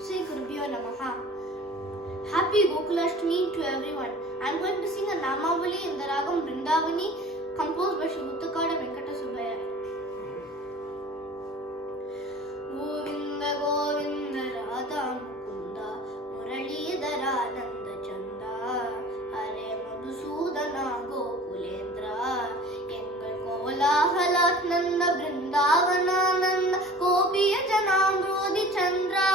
Sri Gurubhyo Namaha. Happy Gokulashtami to everyone. I am going to sing a Namavali in the Ragam Vrindavani composed by Sri Muthukada Venkata Subbaya. Govinda Govinda Radha Mukunda Muralidhara Nanda Chanda Hare Madhusudana Gokulendra Engal Kolahalat Nanda Vrindavana Nanda Gopiya Janamrodi Chandra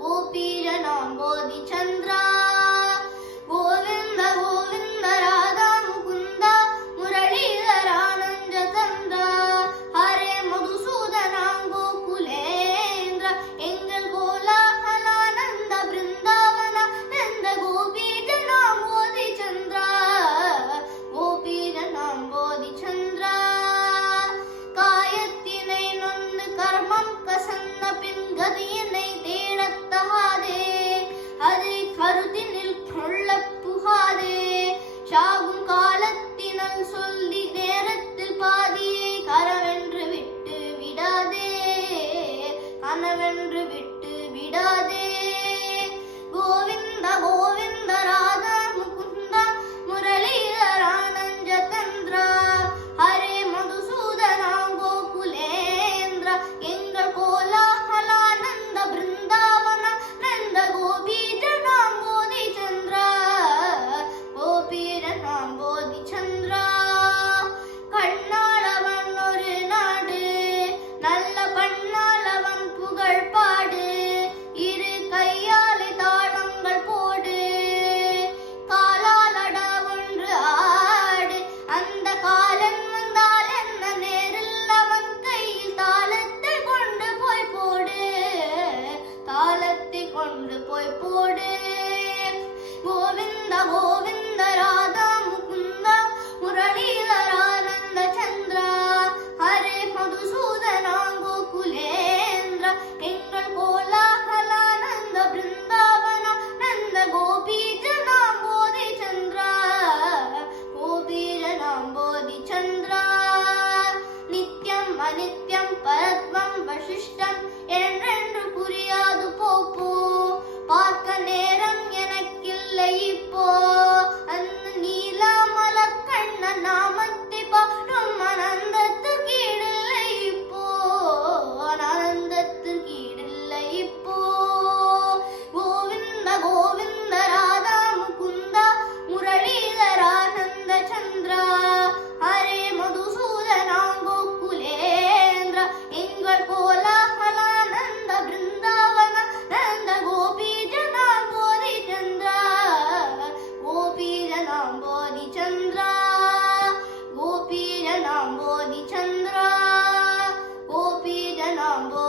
Gopiya Janamrodi Chandra Govinda Govinda Radha Mukunda Muralidhara Nanda Chanda Hare Madhusudana Gokulendra Engal Kolahalananda Vrindavana Nanda Gopi Janamrodi Chandra Gopi Janamrodi Chandra காயத்தினை நொந்து கர்மம் கசந்த பின் கதியினை தேடத்தகாதே அதை கருதினில் கொள்ள புகாதே சாகும் காலத்தினல் சொல்லி நேரத்தில் பாதியை கரவென்று விட்டு விடாதே கனவென்று விட்டு விடாதே கோவிந்த கோவிந்த ராதா முகுந்த முரளிதரானந்த தந்திரா ஹரே மதுசூதனா கோகுலேந்திர எங்கள் கோலாகலானந்த பிருந்தாவன நந்த கோபி ஜனாம்போதி சந்திரா கோபி ஜனாம்போதி சந்திரா கண்ணாளவன் ஒரு நாடு நல்ல பண்ணாளவன் புகழ் பாடு இரு கையாலை தாளங்கள் போடு காலாலட ஒன்று ஆடு அந்த காலன் வந்தால் என்ன நேரில் அவன் கையில் தாளத்தை கொண்டு போய் போடு தாளத்தை கொண்டு போய் போடு கோவிந்த கோவிந்த ராதா முகுந்த முரளிதரானந்த சந்திரா ஹரே மதுசூதனா கோகுலேந்திர எங்கள் கோலாகலானந்த பிருந்தாவன நந்த கோபி ஜனாம்போதி சந்திரா கோபி ஜனாம்போதி சந்திரா நித்யம் அனித்யம் பரத்வம் வசிஷ்டம் என்றென்று புரியாது போப்போ பார்க்க நேரம் எனக்கில்லை இப்போ அந்த நீலாமல கண்ண நாமத்தை பாடும் ஆனந்தத்துக்கு ஈடில்லை இப்போ ஆனந்தத்துக்கு ஈடில்லை இப்போ கோவிந்த கோவிந்த ராதா முகுந்த முரளிதரானந்த சந்திரா ஹரே மதுசூதனா கோகுலேந்திர எங்கள் கோலாகலானந்த பிருந்தாவன நந்த கோபி ஜனாம்போதி சந்திரா கோபி ஜனாம்போதி சந்திரா கோபி ஜனாம்போதி சந்திரா கோபி ஜனாம்போதி